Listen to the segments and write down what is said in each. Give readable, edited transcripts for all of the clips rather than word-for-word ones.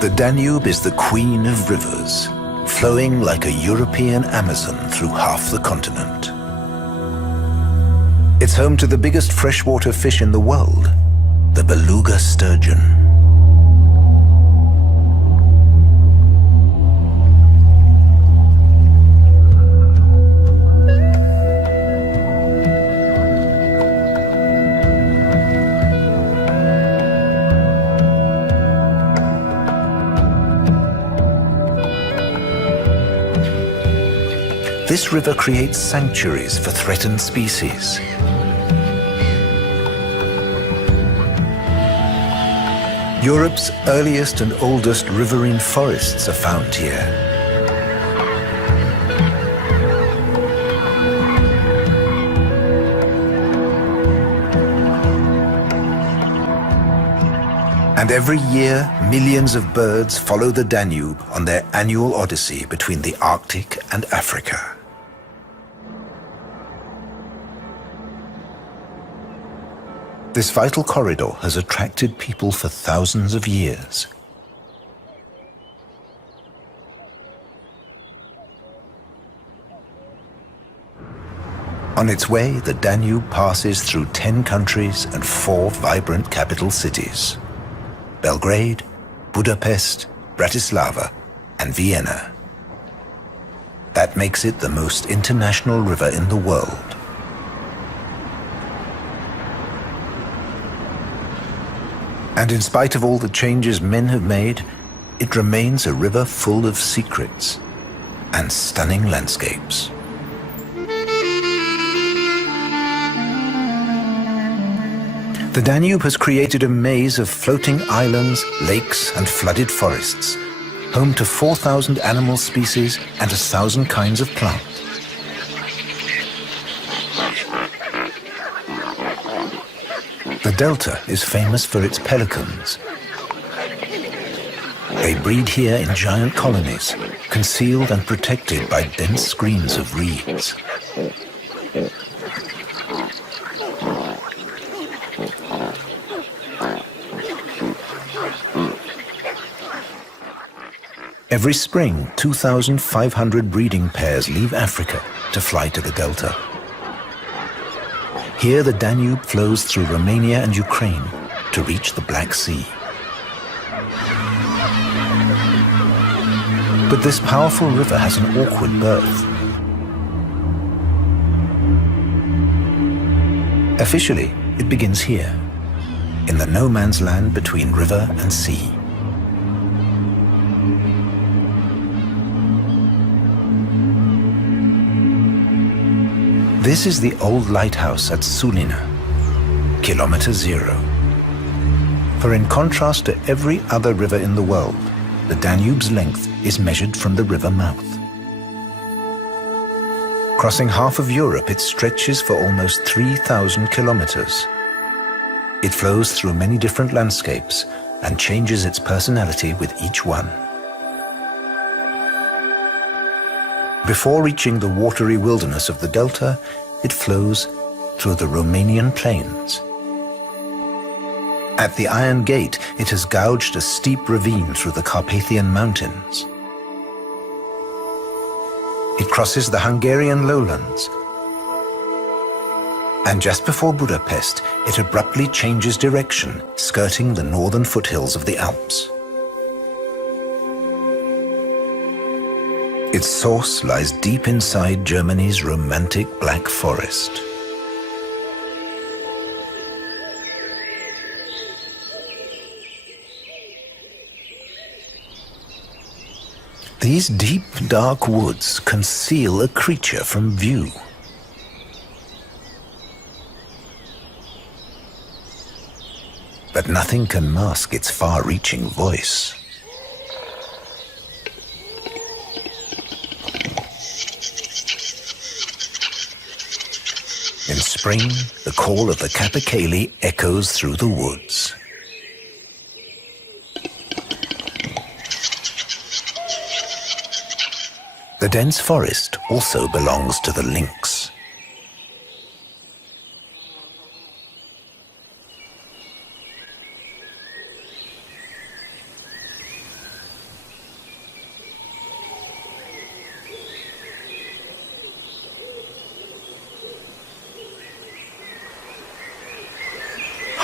The Danube is the queen of rivers, flowing like a European Amazon through half the continent. It's home to the biggest freshwater fish in the world, the beluga sturgeon. This river creates sanctuaries for threatened species. Europe's earliest and oldest riverine forests are found here. And every year, millions of birds follow the Danube on their annual odyssey between the Arctic and Africa. This vital corridor has attracted people for thousands of years. On its way, the Danube passes through 10 countries and 4 vibrant capital cities: Belgrade, Budapest, Bratislava, and Vienna. That makes it the most international river in the world. And in spite of all the changes men have made, it remains a river full of secrets and stunning landscapes. The Danube has created a maze of floating islands, lakes, and flooded forests, home to 4,000 animal species and 1,000 kinds of plants. The delta is famous for its pelicans. They breed here in giant colonies, concealed and protected by dense screens of reeds. Every spring, 2,500 breeding pairs leave Africa to fly to the delta. Here the Danube flows through Romania and Ukraine to reach the Black Sea. But this powerful river has an awkward birth. Officially, it begins here, in the no-man's land between river and sea. This is the old lighthouse at Sulina, kilometer 0. For in contrast to every other river in the world, the Danube's length is measured from the river mouth. Crossing half of Europe, it stretches for almost 3,000 kilometers. It flows through many different landscapes and changes its personality with each one. Before reaching the watery wilderness of the delta, it flows through the Romanian plains. At the Iron Gate, it has gouged a steep ravine through the Carpathian Mountains. It crosses the Hungarian lowlands. And just before Budapest, it abruptly changes direction, skirting the northern foothills of the Alps. Its source lies deep inside Germany's romantic Black Forest. These deep, dark woods conceal a creature from view. But nothing can mask its far-reaching voice. In spring, the call of the capercaillie echoes through the woods. The dense forest also belongs to the lynx.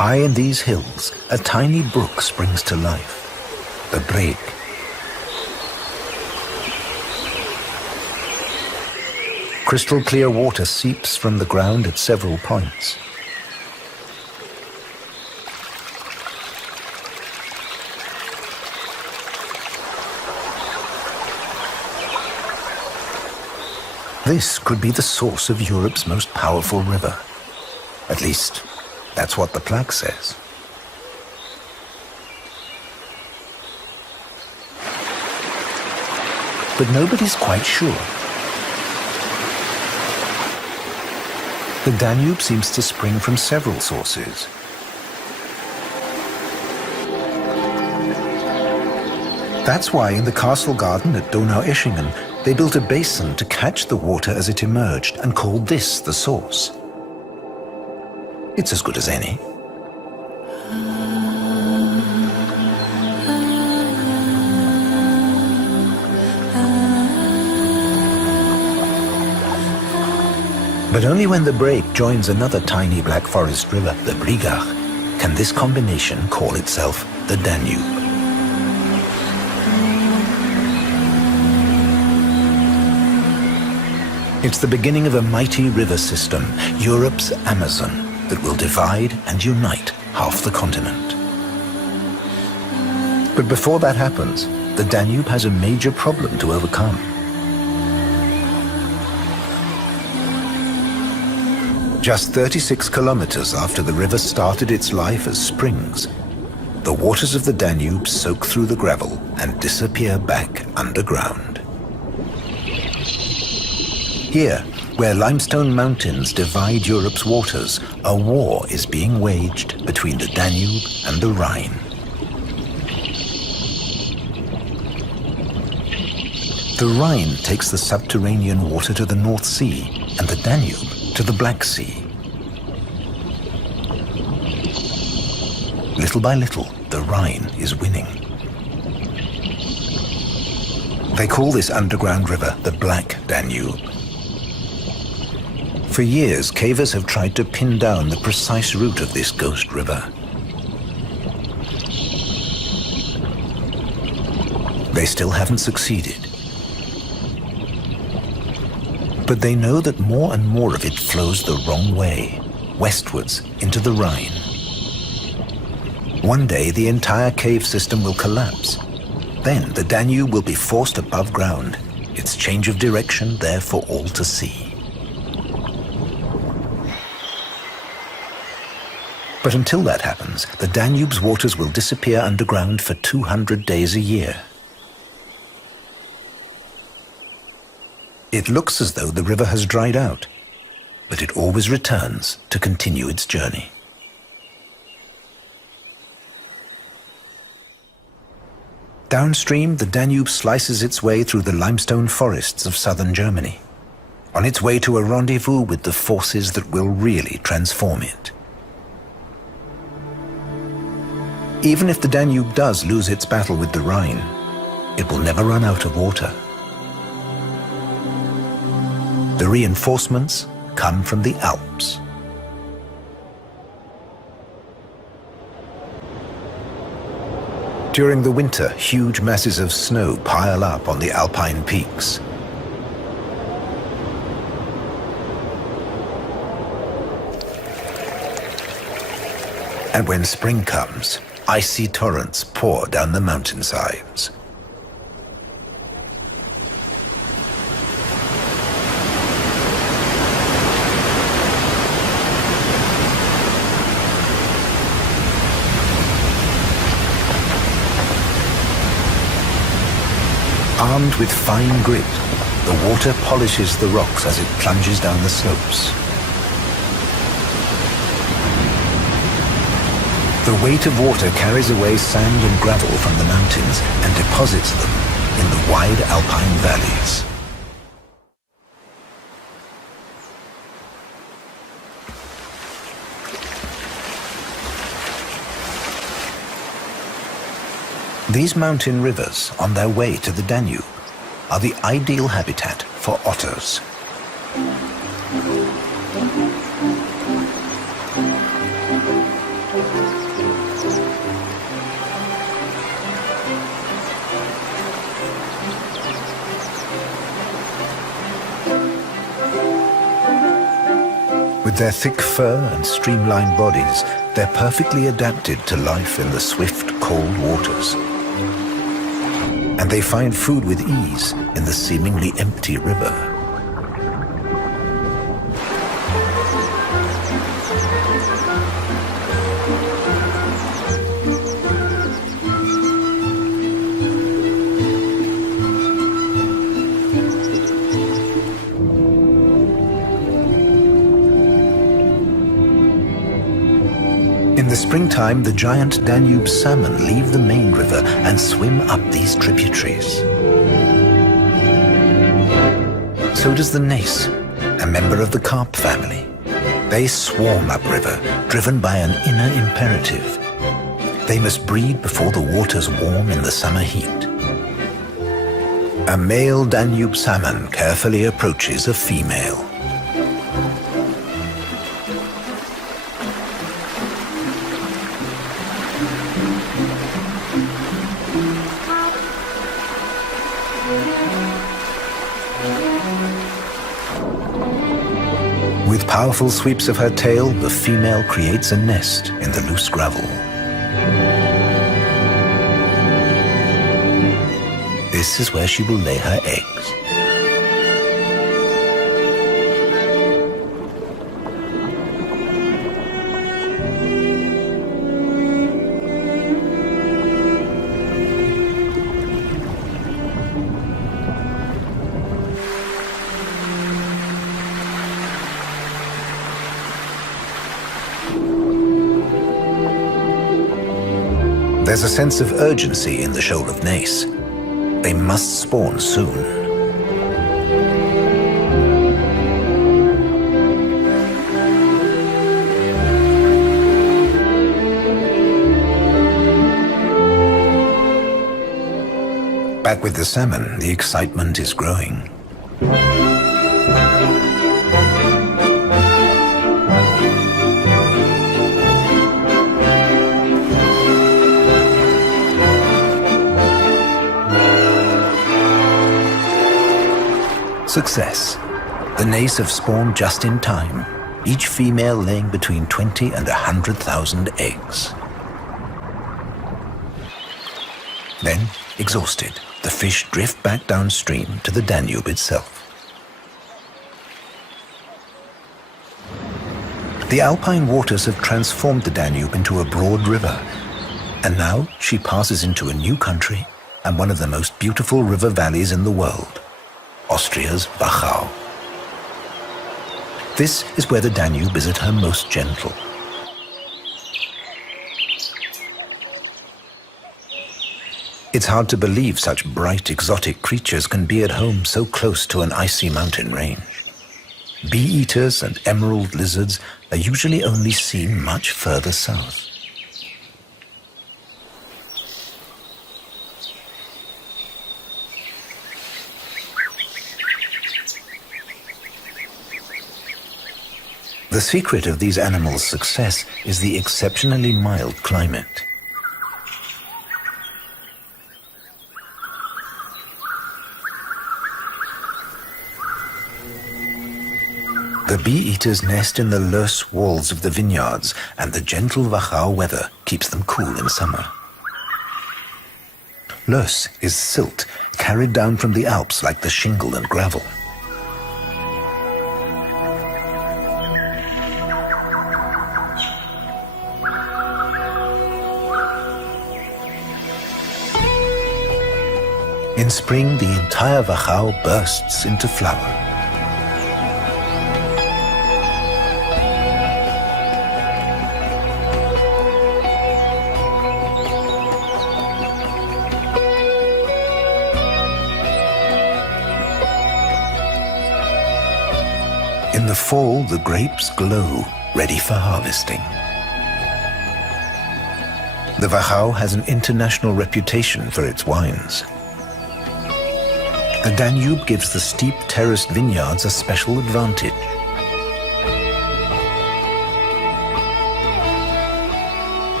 High in these hills, a tiny brook springs to life, the Breg. Crystal clear water seeps from the ground at several points. This could be the source of Europe's most powerful river. At least, that's what the plaque says. But nobody's quite sure. The Danube seems to spring from several sources. That's why in the castle garden at Donaueschingen, they built a basin to catch the water as it emerged and called this the source. It's as good as any. But only when the Breg joins another tiny black forest river, the Brigach, can this combination call itself the Danube. It's the beginning of a mighty river system, Europe's Amazon, that will divide and unite half the continent. But before that happens, the Danube has a major problem to overcome. Just 36 kilometers after the river started its life as springs, the waters of the Danube soak through the gravel and disappear back underground. Here, where limestone mountains divide Europe's waters, a war is being waged between the Danube and the Rhine. The Rhine takes the subterranean water to the North Sea and the Danube to the Black Sea. Little by little, the Rhine is winning. They call this underground river the Black Danube. For years, cavers have tried to pin down the precise route of this ghost river. They still haven't succeeded. But they know that more and more of it flows the wrong way, westwards into the Rhine. One day, the entire cave system will collapse. Then the Danube will be forced above ground, its change of direction there for all to see. But until that happens, the Danube's waters will disappear underground for 200 days a year. It looks as though the river has dried out, but it always returns to continue its journey. Downstream, the Danube slices its way through the limestone forests of southern Germany, on its way to a rendezvous with the forces that will really transform it. Even if the Danube does lose its battle with the Rhine, it will never run out of water. The reinforcements come from the Alps. During the winter, huge masses of snow pile up on the Alpine peaks. And when spring comes, icy torrents pour down the mountainsides. Armed with fine grit, the water polishes the rocks as it plunges down the slopes. The weight of water carries away sand and gravel from the mountains and deposits them in the wide alpine valleys. These mountain rivers, on their way to the Danube, are the ideal habitat for otters. With their thick fur and streamlined bodies, they're perfectly adapted to life in the swift, cold waters. And they find food with ease in the seemingly empty river. In the springtime, the giant Danube salmon leave the main river and swim up these tributaries. So does the nace, a member of the carp family. They swarm upriver, driven by an inner imperative. They must breed before the waters warm in the summer heat. A male Danube salmon carefully approaches a female. With powerful sweeps of her tail, the female creates a nest in the loose gravel. This is where she will lay her eggs. There's a sense of urgency in the shoal of Nace. They must spawn soon. Back with the salmon, the excitement is growing. Success. The nace have spawned just in time, each female laying between 20 and 100,000 eggs. Then, exhausted, the fish drift back downstream to the Danube itself. The alpine waters have transformed the Danube into a broad river, and now she passes into a new country and one of the most beautiful river valleys in the world. Austria's Wachau. This is where the Danube is at her most gentle. It's hard to believe such bright, exotic creatures can be at home so close to an icy mountain range. Bee-eaters and emerald lizards are usually only seen much further south. The secret of these animals' success is the exceptionally mild climate. The bee-eaters nest in the loess walls of the vineyards, and the gentle Wachau weather keeps them cool in summer. Loess is silt carried down from the Alps like the shingle and gravel. In spring, the entire Wachau bursts into flower. In the fall, the grapes glow, ready for harvesting. The Wachau has an international reputation for its wines. The Danube gives the steep terraced vineyards a special advantage.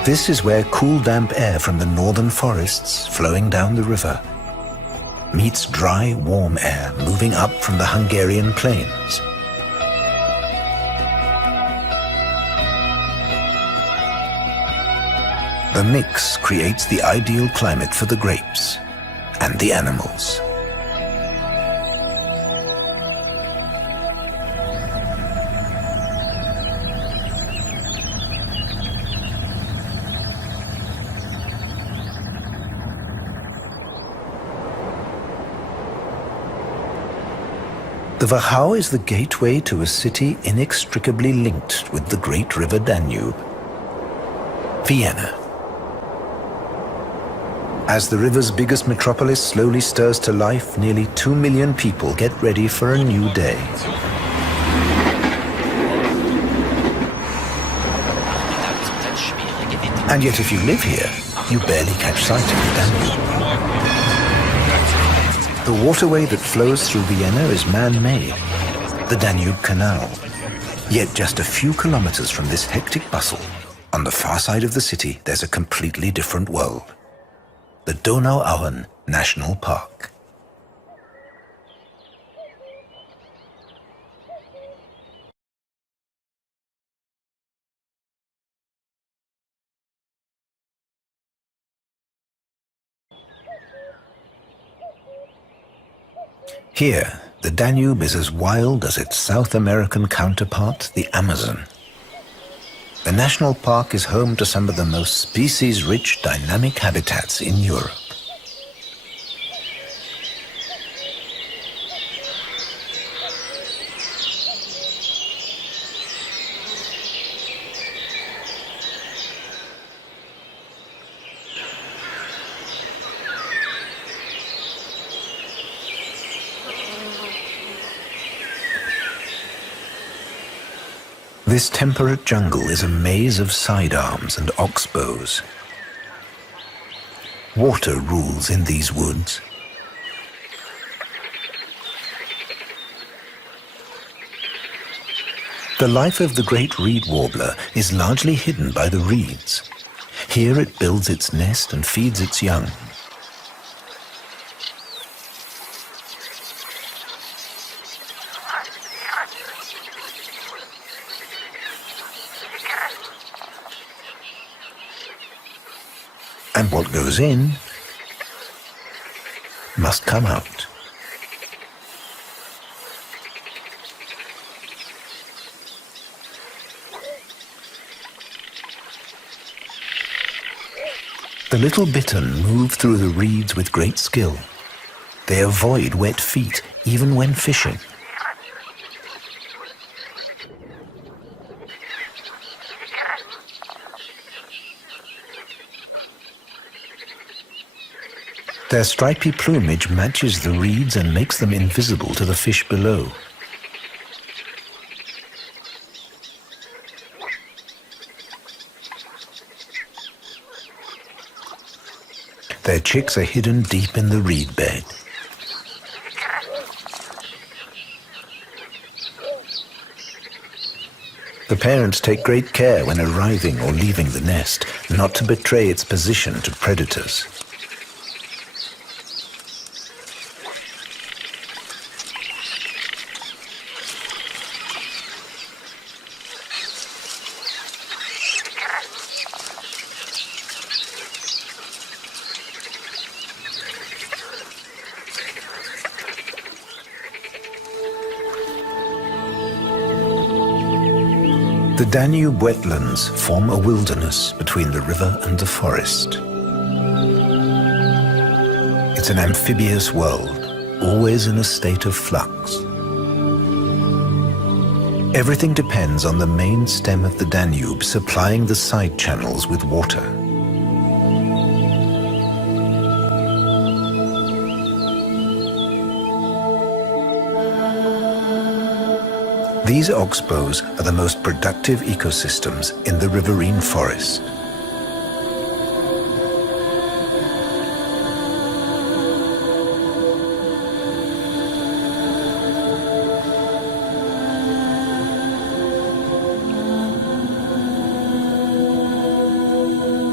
This is where cool, damp air from the northern forests flowing down the river meets dry, warm air moving up from the Hungarian plains. The mix creates the ideal climate for the grapes and the animals. The Wachau is the gateway to a city inextricably linked with the great river Danube, Vienna. As the river's biggest metropolis slowly stirs to life, nearly 2 million people get ready for a new day. And yet if you live here, you barely catch sight of the Danube. The waterway that flows through Vienna is man-made, the Danube Canal. Yet just a few kilometers from this hectic bustle, on the far side of the city, there's a completely different world. The Donauauen National Park. Here, the Danube is as wild as its South American counterpart, the Amazon. The national park is home to some of the most species-rich, dynamic habitats in Europe. This temperate jungle is a maze of sidearms and oxbows. Water rules in these woods. The life of the great reed warbler is largely hidden by the reeds. Here it builds its nest and feeds its young. And what goes in must come out. The little bittern move through the reeds with great skill. They avoid wet feet even when fishing. Their stripy plumage matches the reeds and makes them invisible to the fish below. Their chicks are hidden deep in the reed bed. The parents take great care when arriving or leaving the nest not to betray its position to predators. The Danube wetlands form a wilderness between the river and the forest. It's an amphibious world, always in a state of flux. Everything depends on the main stem of the Danube supplying the side channels with water. These oxbows are the most productive ecosystems in the riverine forest.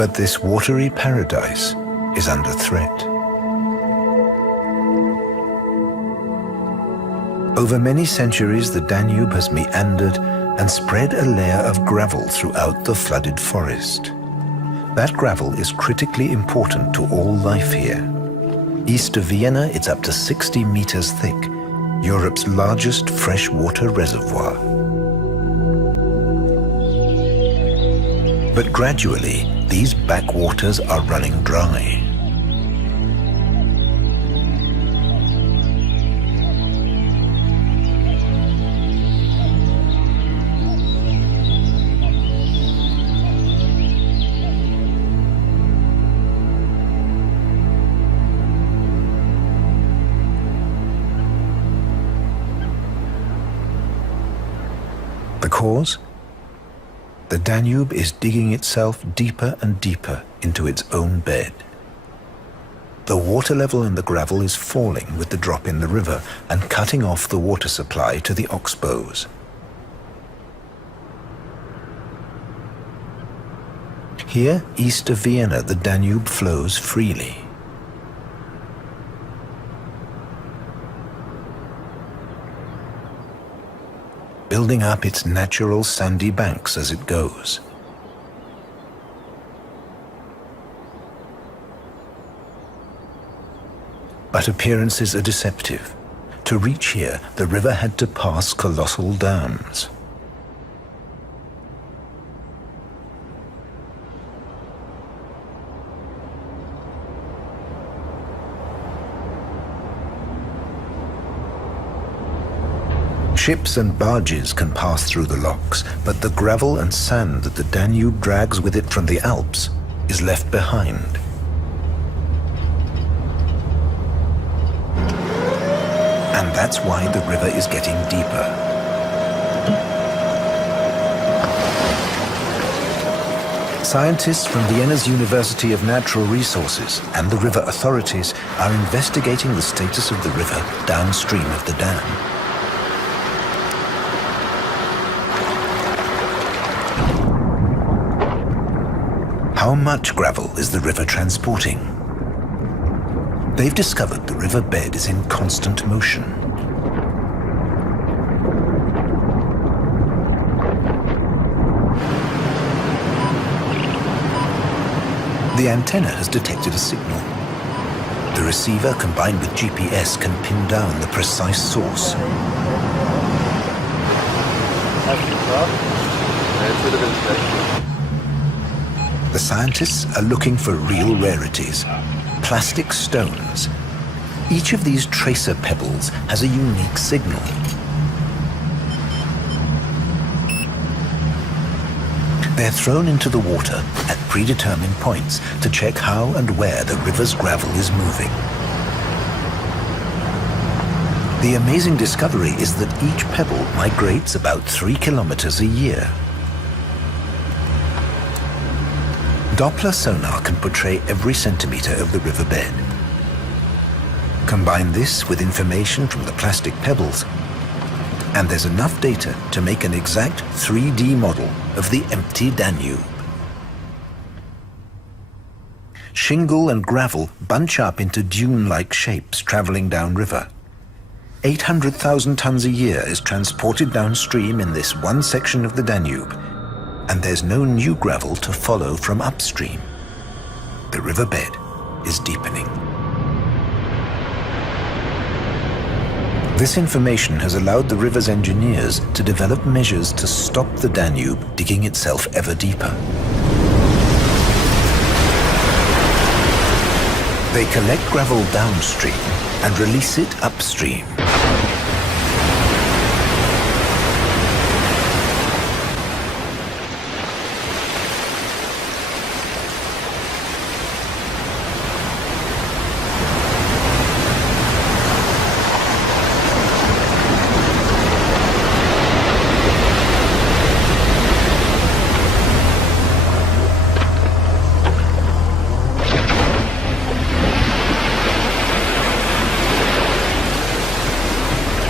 But this watery paradise is under threat. Over many centuries, the Danube has meandered and spread a layer of gravel throughout the flooded forest. That gravel is critically important to all life here. East of Vienna, it's up to 60 meters thick, Europe's largest freshwater reservoir. But gradually, these backwaters are running dry. The cause? The Danube is digging itself deeper and deeper into its own bed. The water level in the gravel is falling with the drop in the river and cutting off the water supply to the oxbows. Here, east of Vienna, the Danube flows freely. Building up its natural sandy banks as it goes. But appearances are deceptive. To reach here, the river had to pass colossal dams. Ships and barges can pass through the locks, but the gravel and sand that the Danube drags with it from the Alps is left behind. And that's why the river is getting deeper. Scientists from Vienna's University of Natural Resources and the river authorities are investigating the status of the river downstream of the dam. How much gravel is the river transporting? They've discovered the river bed is in constant motion. The antenna has detected a signal. The receiver, combined with GPS, can pin down the precise source. The scientists are looking for real rarities, plastic stones. Each of these tracer pebbles has a unique signal. They're thrown into the water at predetermined points to check how and where the river's gravel is moving. The amazing discovery is that each pebble migrates about 3 kilometers a year. Doppler sonar can portray every centimeter of the riverbed. Combine this with information from the plastic pebbles, and there's enough data to make an exact 3D model of the empty Danube. Shingle and gravel bunch up into dune-like shapes traveling downriver. 800,000 tons a year is transported downstream in this one section of the Danube, and there's no new gravel to follow from upstream. The riverbed is deepening. This information has allowed the river's engineers to develop measures to stop the Danube digging itself ever deeper. They collect gravel downstream and release it upstream.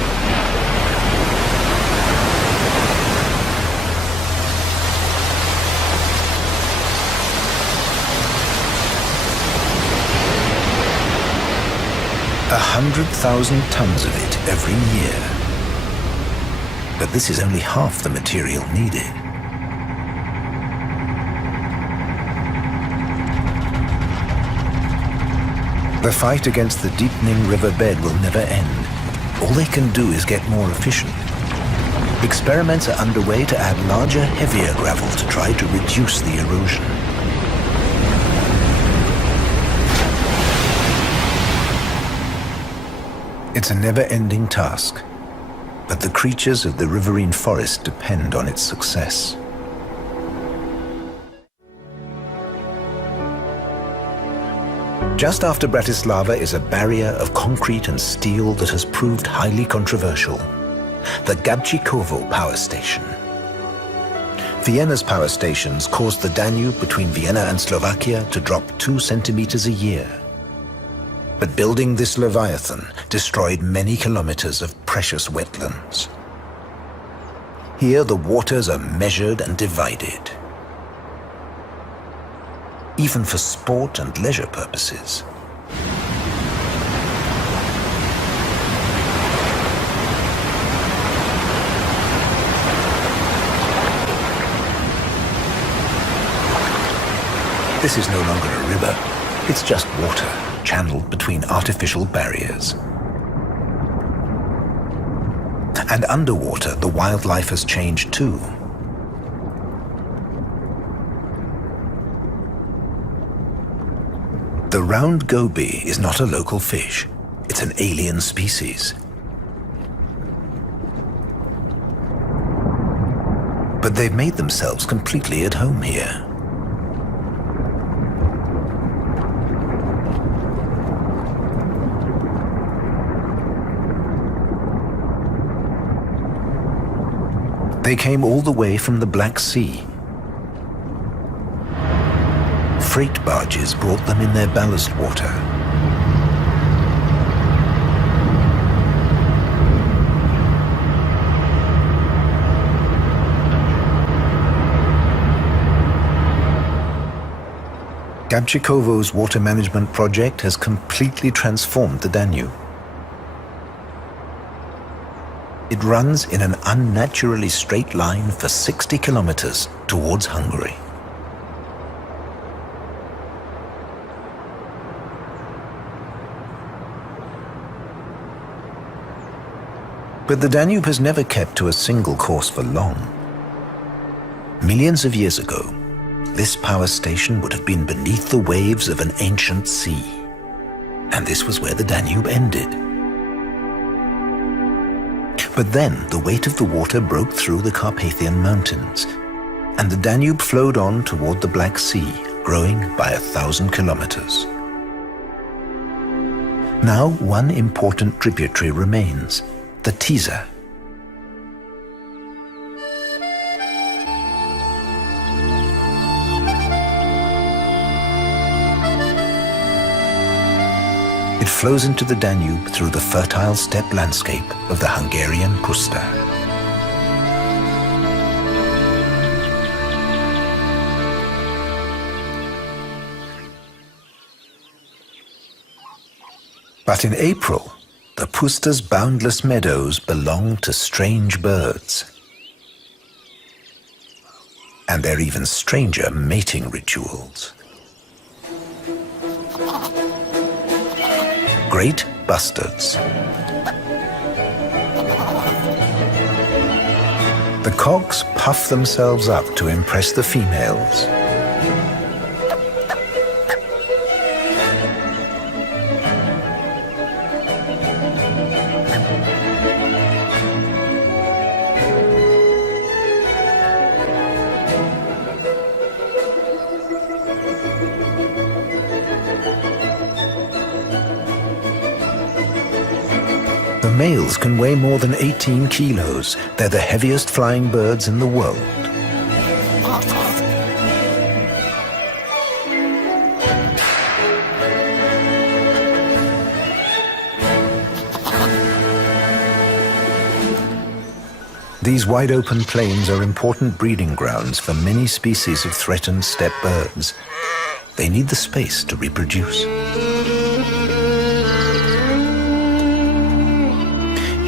100,000 tons of it every year. But this is only half the material needed. The fight against the deepening riverbed will never end. All they can do is get more efficient. Experiments are underway to add larger, heavier gravel to try to reduce the erosion. It's a never-ending task, but the creatures of the riverine forest depend on its success. Just after Bratislava is a barrier of concrete and steel that has proved highly controversial. The Gabčíkovo power station. Vienna's power stations caused the Danube between Vienna and Slovakia to drop 2 centimeters a year. But building this leviathan destroyed many kilometers of precious wetlands. Here the waters are measured and divided. Even for sport and leisure purposes. This is no longer a river, it's just water, channeled between artificial barriers. And underwater, the wildlife has changed too. The round goby is not a local fish, it's an alien species. But they've made themselves completely at home here. They came all the way from the Black Sea. Freight barges brought them in their ballast water. Gabčíkovo's water management project has completely transformed the Danube. It runs in an unnaturally straight line for 60 kilometers towards Hungary. But the Danube has never kept to a single course for long. Millions of years ago, this power station would have been beneath the waves of an ancient sea. And this was where the Danube ended. But then the weight of the water broke through the Carpathian Mountains, and the Danube flowed on toward the Black Sea, growing by 1,000 kilometers. Now one important tributary remains, the Tisza. It flows into the Danube through the fertile steppe landscape of the Hungarian Puszta. But in April, the Puszta's boundless meadows belong to strange birds. And they're even stranger mating rituals. Great bustards. The cocks puff themselves up to impress the females. The males can weigh more than 18 kilos. They're the heaviest flying birds in the world. These wide-open plains are important breeding grounds for many species of threatened steppe birds. They need the space to reproduce.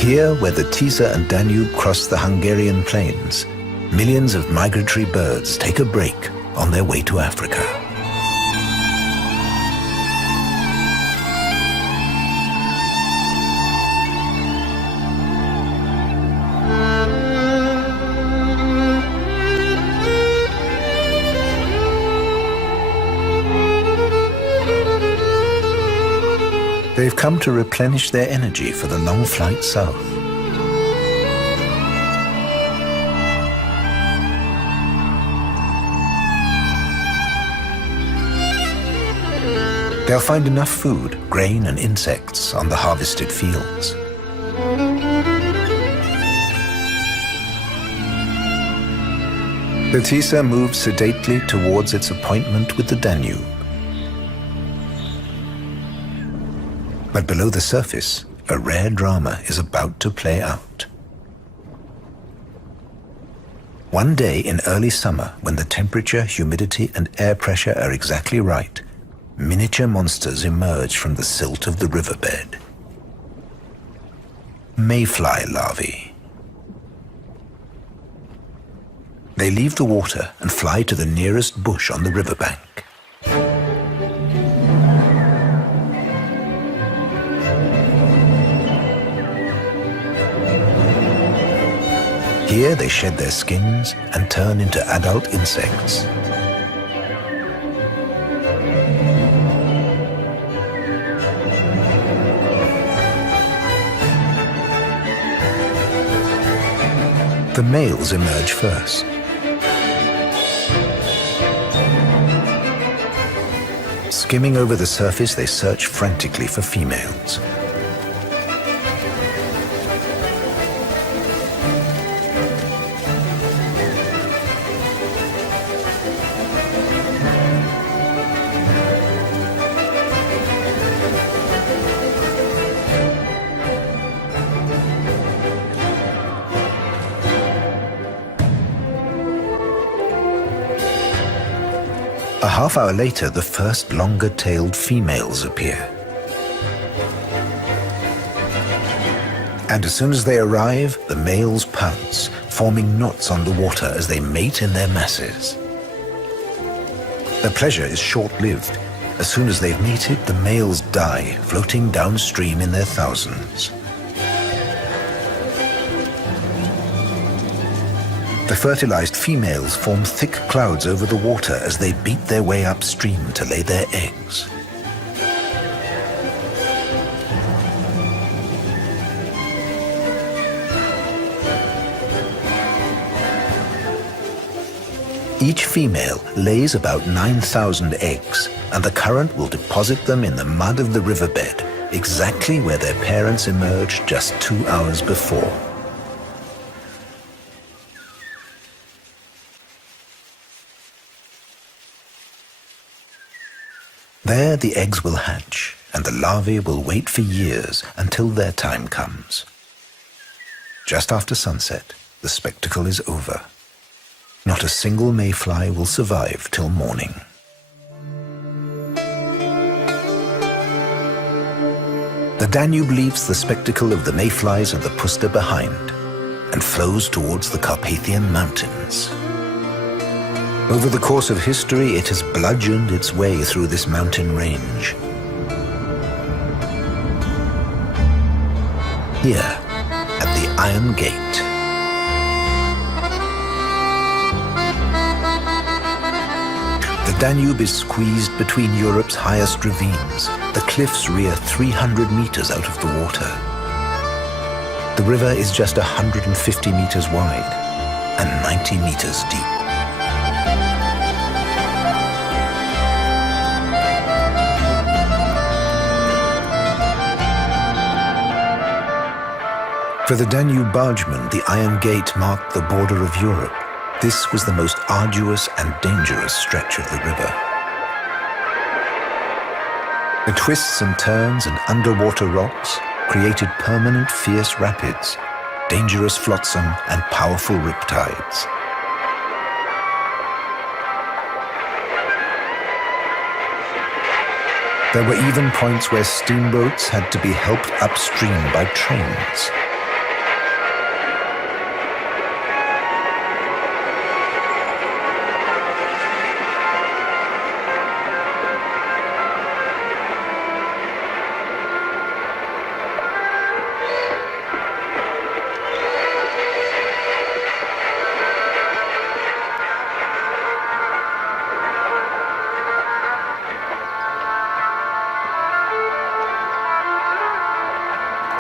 Here, where the Tisza and Danube cross the Hungarian plains, millions of migratory birds take a break on their way to Africa. They've come to replenish their energy for the long flight south. They'll find enough food, grain and insects on the harvested fields. The Tisza moves sedately towards its appointment with the Danube. But below the surface, a rare drama is about to play out. One day in early summer, when the temperature, humidity, and air pressure are exactly right, miniature monsters emerge from the silt of the riverbed. Mayfly larvae. They leave the water and fly to the nearest bush on the riverbank. Here they shed their skins and turn into adult insects. The males emerge first. Skimming over the surface, they search frantically for females. A half hour later, the first longer-tailed females appear. And as soon as they arrive, the males pounce, forming knots on the water as they mate in their masses. Their pleasure is short-lived. As soon as they've mated, the males die, floating downstream in their thousands. The fertilized females form thick clouds over the water as they beat their way upstream to lay their eggs. Each female lays about 9,000 eggs, and the current will deposit them in the mud of the riverbed, exactly where their parents emerged just 2 hours before. There the eggs will hatch, and the larvae will wait for years until their time comes. Just after sunset, the spectacle is over. Not a single mayfly will survive till morning. The Danube leaves the spectacle of the mayflies and the puszta behind and flows towards the Carpathian Mountains. Over the course of history, it has bludgeoned its way through this mountain range. Here, at the Iron Gate. The Danube is squeezed between Europe's highest ravines. The cliffs rear 300 meters out of the water. The river is just 150 meters wide and 90 meters deep. For the Danube bargemen, the Iron Gate marked the border of Europe. This was the most arduous and dangerous stretch of the river. The twists and turns and underwater rocks created permanent fierce rapids, dangerous flotsam and powerful riptides. There were even points where steamboats had to be helped upstream by trains.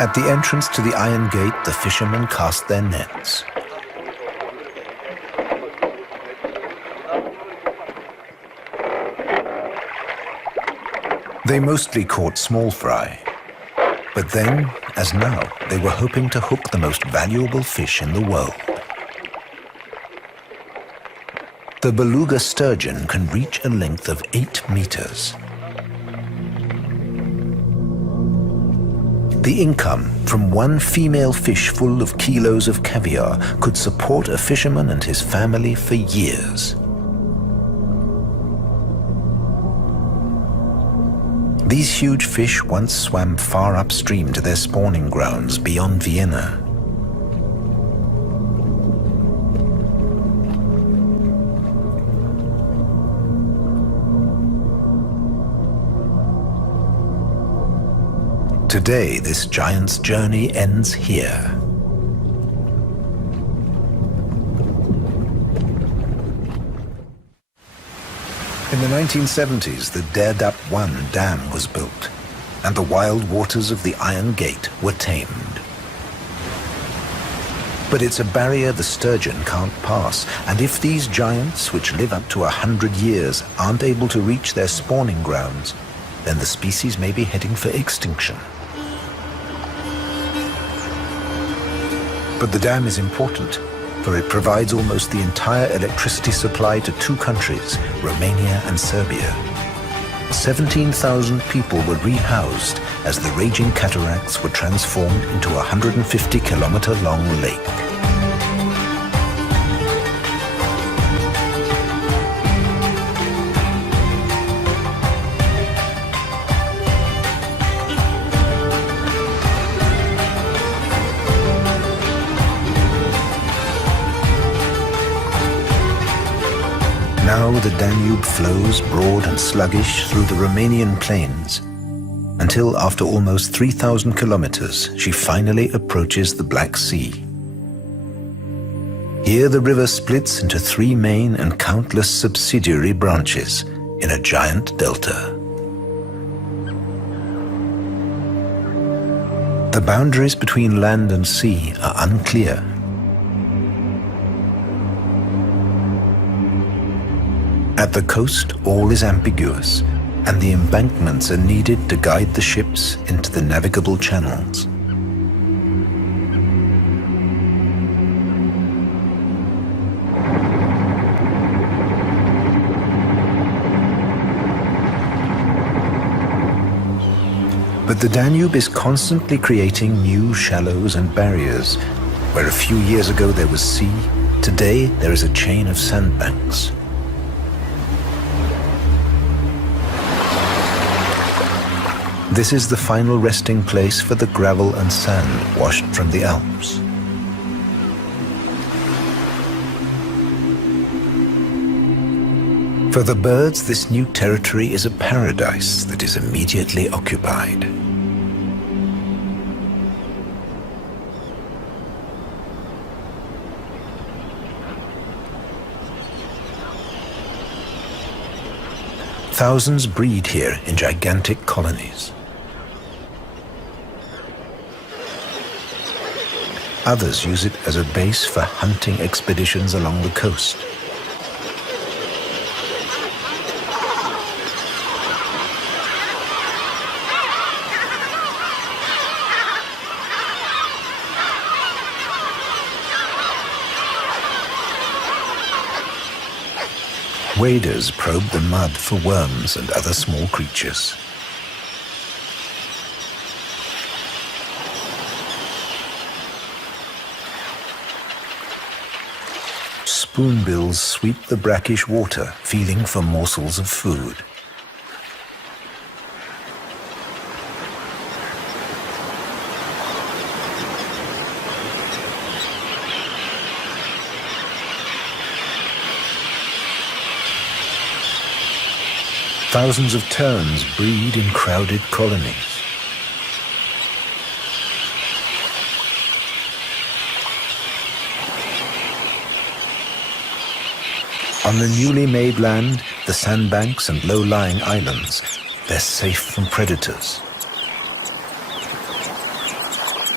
At the entrance to the Iron Gate, the fishermen cast their nets. They mostly caught small fry. But then, as now, they were hoping to hook the most valuable fish in the world. The beluga sturgeon can reach a length of 8 meters. The income from one female fish full of kilos of caviar could support a fisherman and his family for years. These huge fish once swam far upstream to their spawning grounds beyond Vienna. Today, this giant's journey ends here. In the 1970s, the Danube 1 dam was built, and the wild waters of the Iron Gate were tamed. But it's a barrier the sturgeon can't pass, and if these giants, which live up to 100 years, aren't able to reach their spawning grounds, then the species may be heading for extinction. But the dam is important, for it provides almost the entire electricity supply to 2 countries, Romania and Serbia. 17,000 people were rehoused as the raging cataracts were transformed into a 150-kilometer-long lake. Now the Danube flows broad and sluggish through the Romanian plains, until after almost 3,000 kilometers, she finally approaches the Black Sea. Here the river splits into 3 main and countless subsidiary branches in a giant delta. The boundaries between land and sea are unclear. At the coast, all is ambiguous, and the embankments are needed to guide the ships into the navigable channels. But the Danube is constantly creating new shallows and barriers. Where a few years ago there was sea, today there is a chain of sandbanks. This is the final resting place for the gravel and sand washed from the Alps. For the birds, this new territory is a paradise that is immediately occupied. Thousands breed here in gigantic colonies. Others use it as a base for hunting expeditions along the coast. Waders probe the mud for worms and other small creatures. Spoonbills sweep the brackish water, feeling for morsels of food. Thousands of terns breed in crowded colonies. On the newly made land, the sandbanks and low-lying islands, they're safe from predators.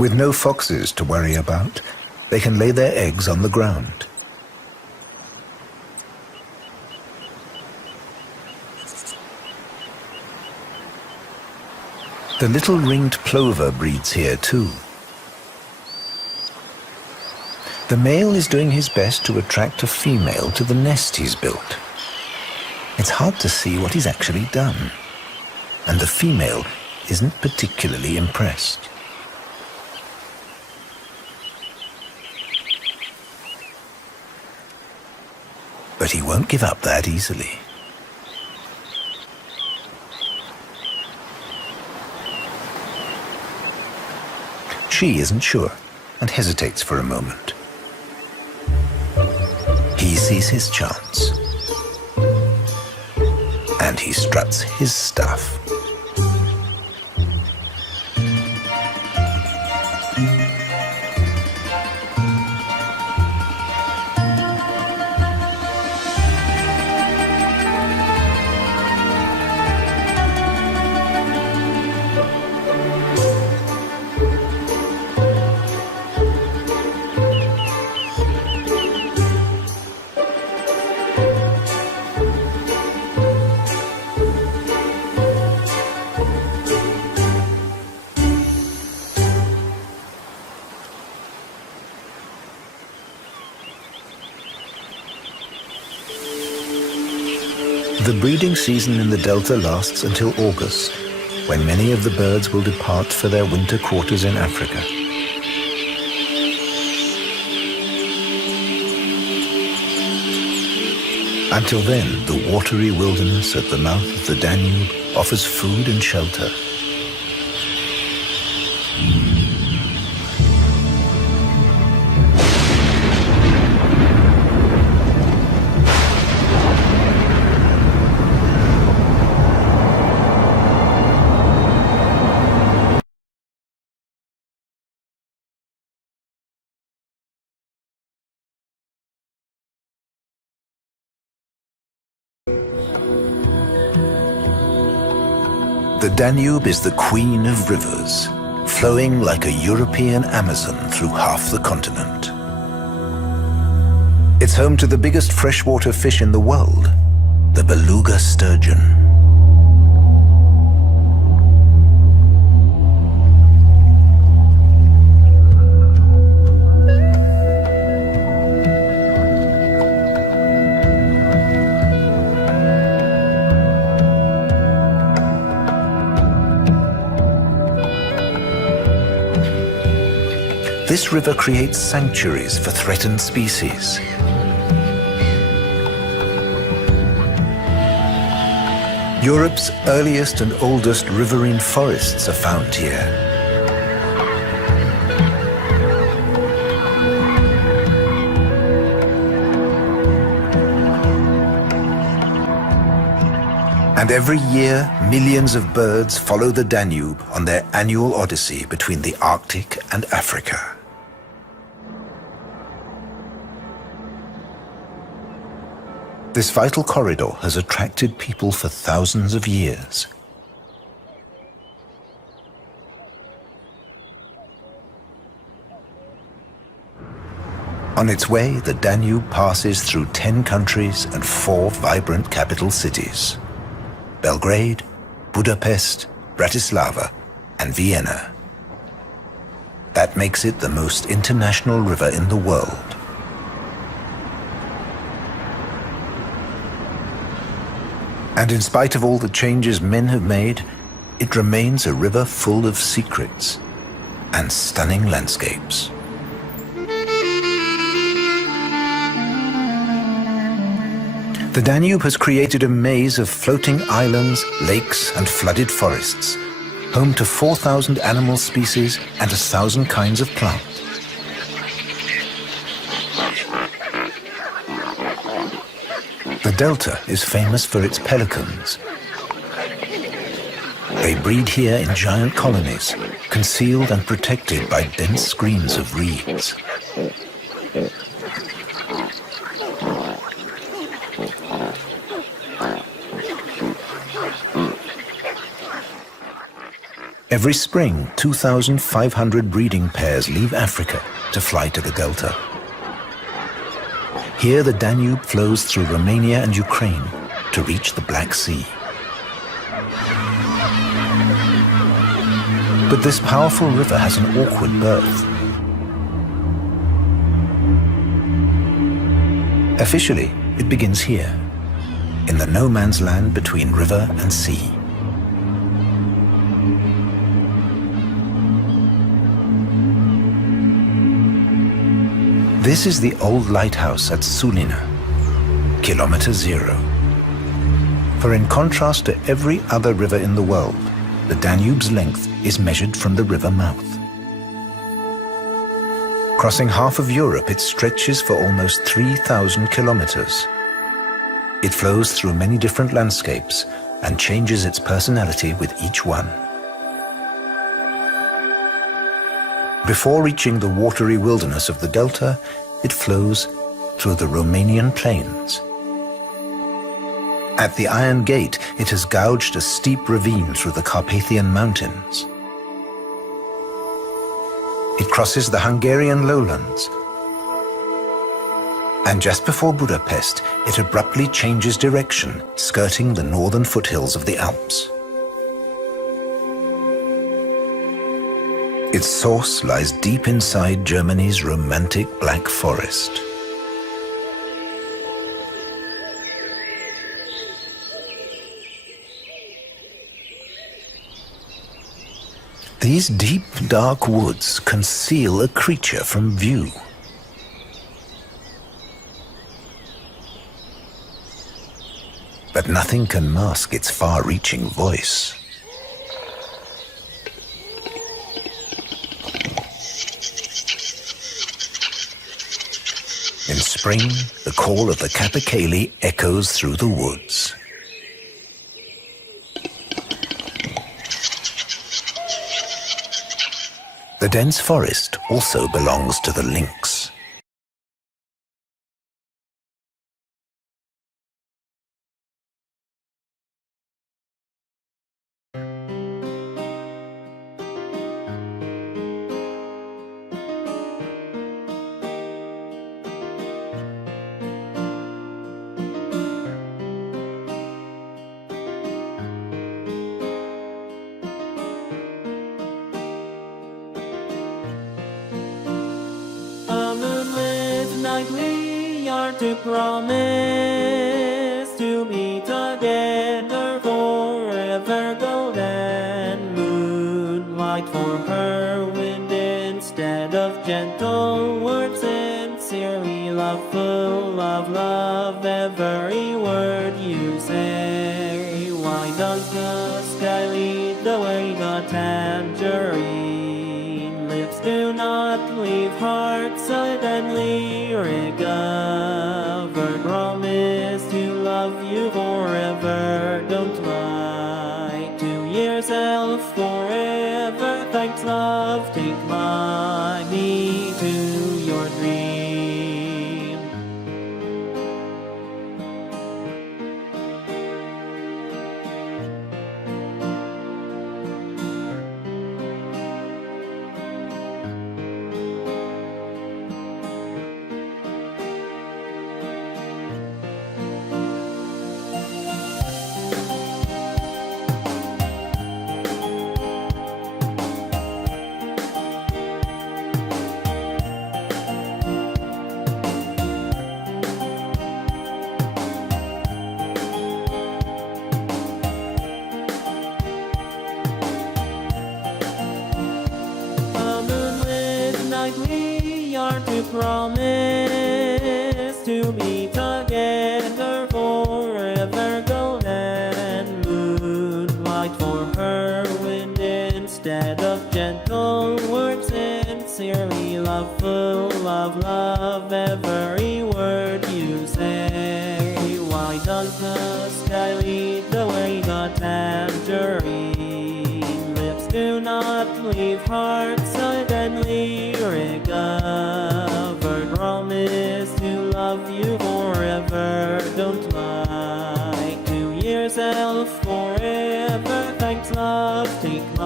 With no foxes to worry about, they can lay their eggs on the ground. The little ringed plover breeds here too. The male is doing his best to attract a female to the nest he's built. It's hard to see what he's actually done, and the female isn't particularly impressed. But he won't give up that easily. She isn't sure and hesitates for a moment. He sees his chance, and he struts his stuff. The breeding season in the delta lasts until August, when many of the birds will depart for their winter quarters in Africa. Until then, the watery wilderness at the mouth of the Danube offers food and shelter. The Danube is the queen of rivers, flowing like a European Amazon through half the continent. It's home to the biggest freshwater fish in the world, the beluga sturgeon. This river creates sanctuaries for threatened species. Europe's earliest and oldest riverine forests are found here. And every year, millions of birds follow the Danube on their annual odyssey between the Arctic and Africa. This vital corridor has attracted people for thousands of years. On its way, the Danube passes through 10 countries and 4 vibrant capital cities: Belgrade, Budapest, Bratislava, and Vienna. That makes it the most international river in the world. And in spite of all the changes men have made, it remains a river full of secrets and stunning landscapes. The Danube has created a maze of floating islands, lakes, and flooded forests, home to 4,000 animal species and 1,000 kinds of plants. The delta is famous for its pelicans. They breed here in giant colonies, concealed and protected by dense screens of reeds. Every spring, 2,500 breeding pairs leave Africa to fly to the delta. Here the Danube flows through Romania and Ukraine to reach the Black Sea. But this powerful river has an awkward birth. Officially, it begins here, in the no-man's land between river and sea. This is the old lighthouse at Sulina, kilometer zero. For in contrast to every other river in the world, the Danube's length is measured from the river mouth. Crossing half of Europe, it stretches for almost 3,000 kilometers. It flows through many different landscapes and changes its personality with each one. Before reaching the watery wilderness of the delta, it flows through the Romanian plains. At the Iron Gate, it has gouged a steep ravine through the Carpathian Mountains. It crosses the Hungarian lowlands. And just before Budapest, it abruptly changes direction, skirting the northern foothills of the Alps. Its source lies deep inside Germany's romantic Black Forest. These deep, dark woods conceal a creature from view. But nothing can mask its far-reaching voice. In spring, the call of the capercaillie echoes through the woods. The dense forest also belongs to the lynx. We are to promise to be together forever. Golden moonlight for her wind instead of gentle words. Sincerely love, full of love, every word you say. Why does the sky lead the way? The tangerine lips do not leave heart suddenly recover. Promise to love you forever. Don't lie to yourself forever. Thanks, love, take me to your dream. We are to promise to be together forever. Golden moonlight for her wind instead of gentle words. Sincerely love, full of love, every word you say. Why does the sky lead the way? The tangerine lips do not leave heart suddenly recovered. Promise to love you forever. Don't lie to yourself forever. Thanks, love, take my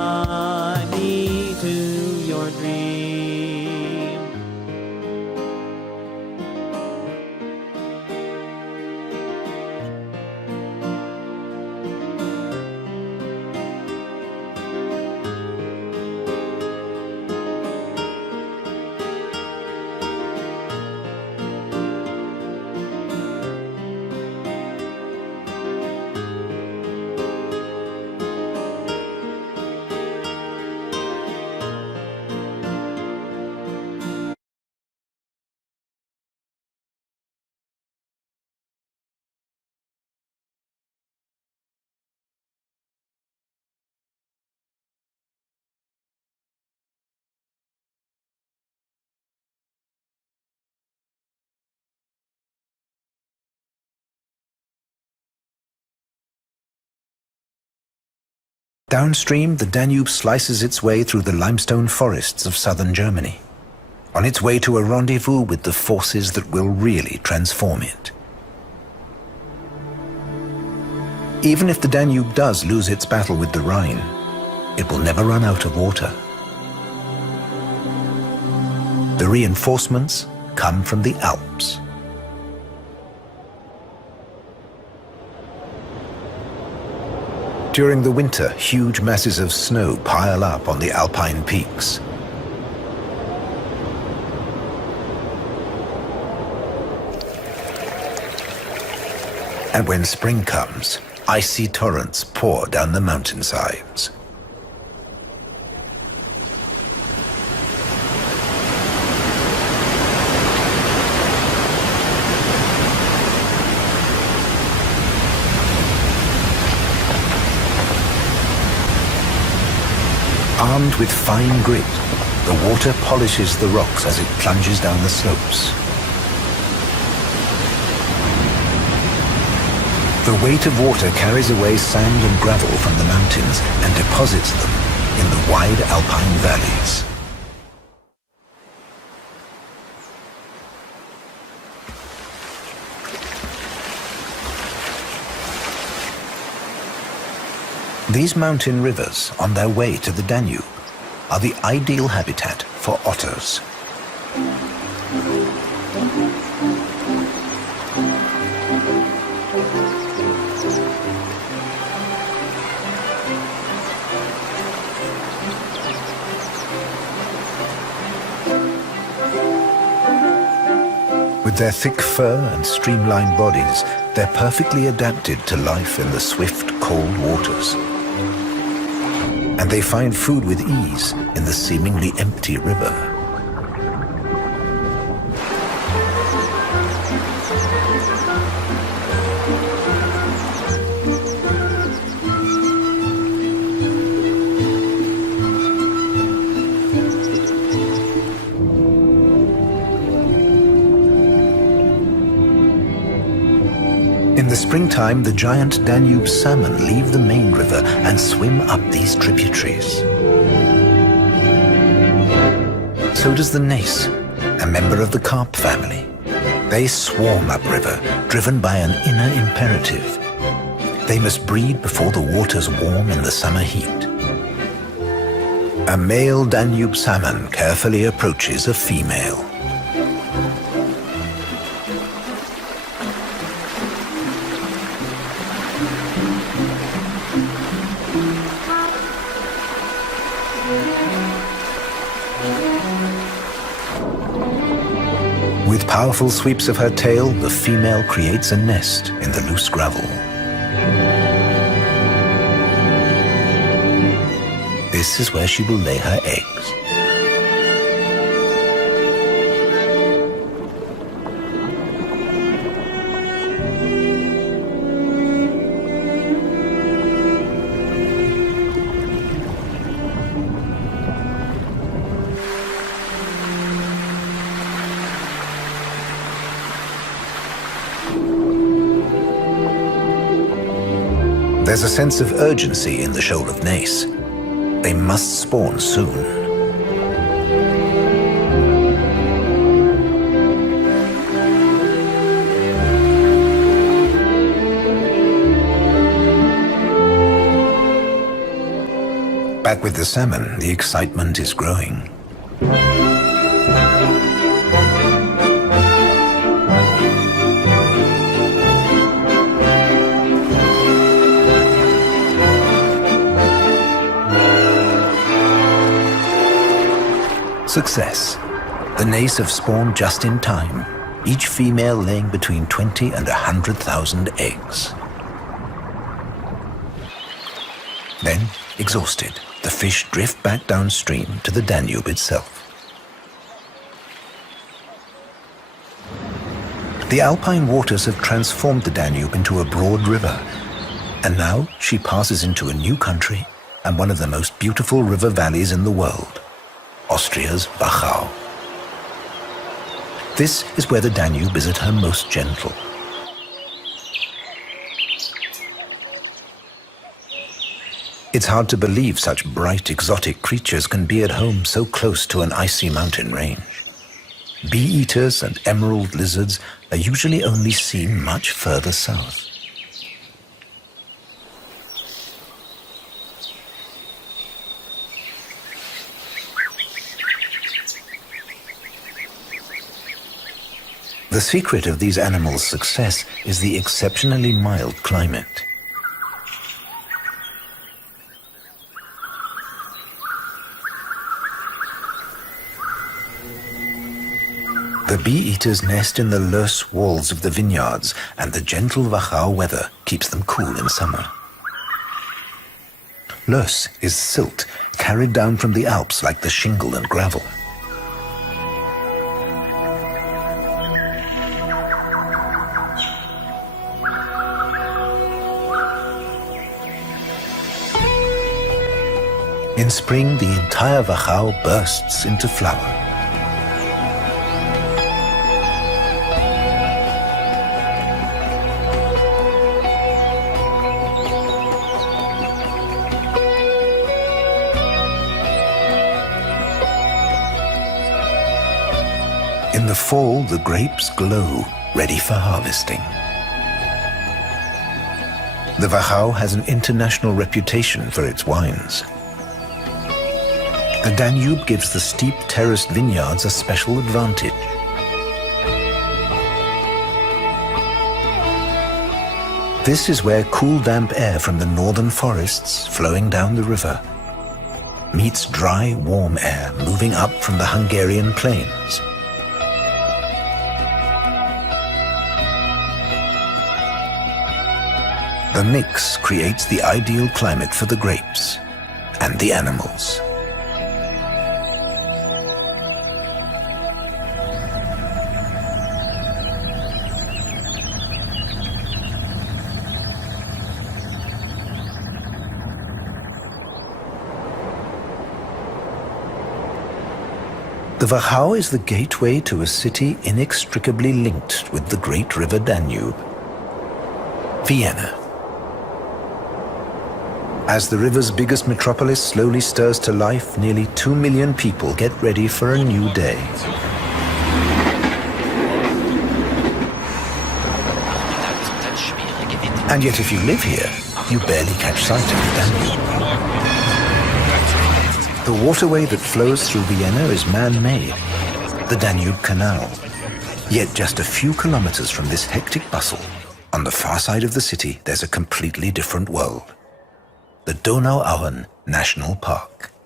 fly me to your dream. Downstream, the Danube slices its way through the limestone forests of southern Germany, on its way to a rendezvous with the forces that will really transform it. Even if the Danube does lose its battle with the Rhine, it will never run out of water. The reinforcements come from the Alps. During the winter, huge masses of snow pile up on the Alpine peaks. And when spring comes, icy torrents pour down the mountainsides. Armed with fine grit, the water polishes the rocks as it plunges down the slopes. The weight of water carries away sand and gravel from the mountains and deposits them in the wide alpine valleys. These mountain rivers, on their way to the Danube, are the ideal habitat for otters. With their thick fur and streamlined bodies, they're perfectly adapted to life in the swift, cold waters. And they find food with ease in the seemingly empty river. In the springtime, the giant Danube salmon leave the main river and swim up these tributaries. So does the nace, a member of the carp family. They swarm upriver, driven by an inner imperative. They must breed before the waters warm in the summer heat. A male Danube salmon carefully approaches a female. With powerful sweeps of her tail, the female creates a nest in the loose gravel. This is where she will lay her eggs. There's a sense of urgency in the shoal of Nace. They must spawn soon. Back with the salmon, the excitement is growing. Success. The nace have spawned just in time, each female laying between 20 and 100,000 eggs. Then, exhausted, the fish drift back downstream to the Danube itself. The alpine waters have transformed the Danube into a broad river, and now she passes into a new country and one of the most beautiful river valleys in the world, Austria's Wachau. This is where the Danube is at her most gentle. It's hard to believe such bright, exotic creatures can be at home so close to an icy mountain range. Bee-eaters and emerald lizards are usually only seen much further south. The secret of these animals' success is the exceptionally mild climate. The bee-eaters nest in the loess walls of the vineyards, and the gentle Wachau weather keeps them cool in summer. Loess is silt carried down from the Alps like the shingle and gravel. In spring, the entire Wachau bursts into flower. In the fall, the grapes glow, ready for harvesting. The Wachau has an international reputation for its wines. The Danube gives the steep terraced vineyards a special advantage. This is where cool, damp air from the northern forests flowing down the river meets dry, warm air moving up from the Hungarian plains. The mix creates the ideal climate for the grapes and the animals. The Wachau is the gateway to a city inextricably linked with the great river Danube, Vienna. As the river's biggest metropolis slowly stirs to life, nearly 2 million people get ready for a new day. And yet if you live here, you barely catch sight of the Danube. The waterway that flows through Vienna is man-made, the Danube Canal. Yet just a few kilometers from this hectic bustle, on the far side of the city, there's a completely different world. The Donauauen National Park.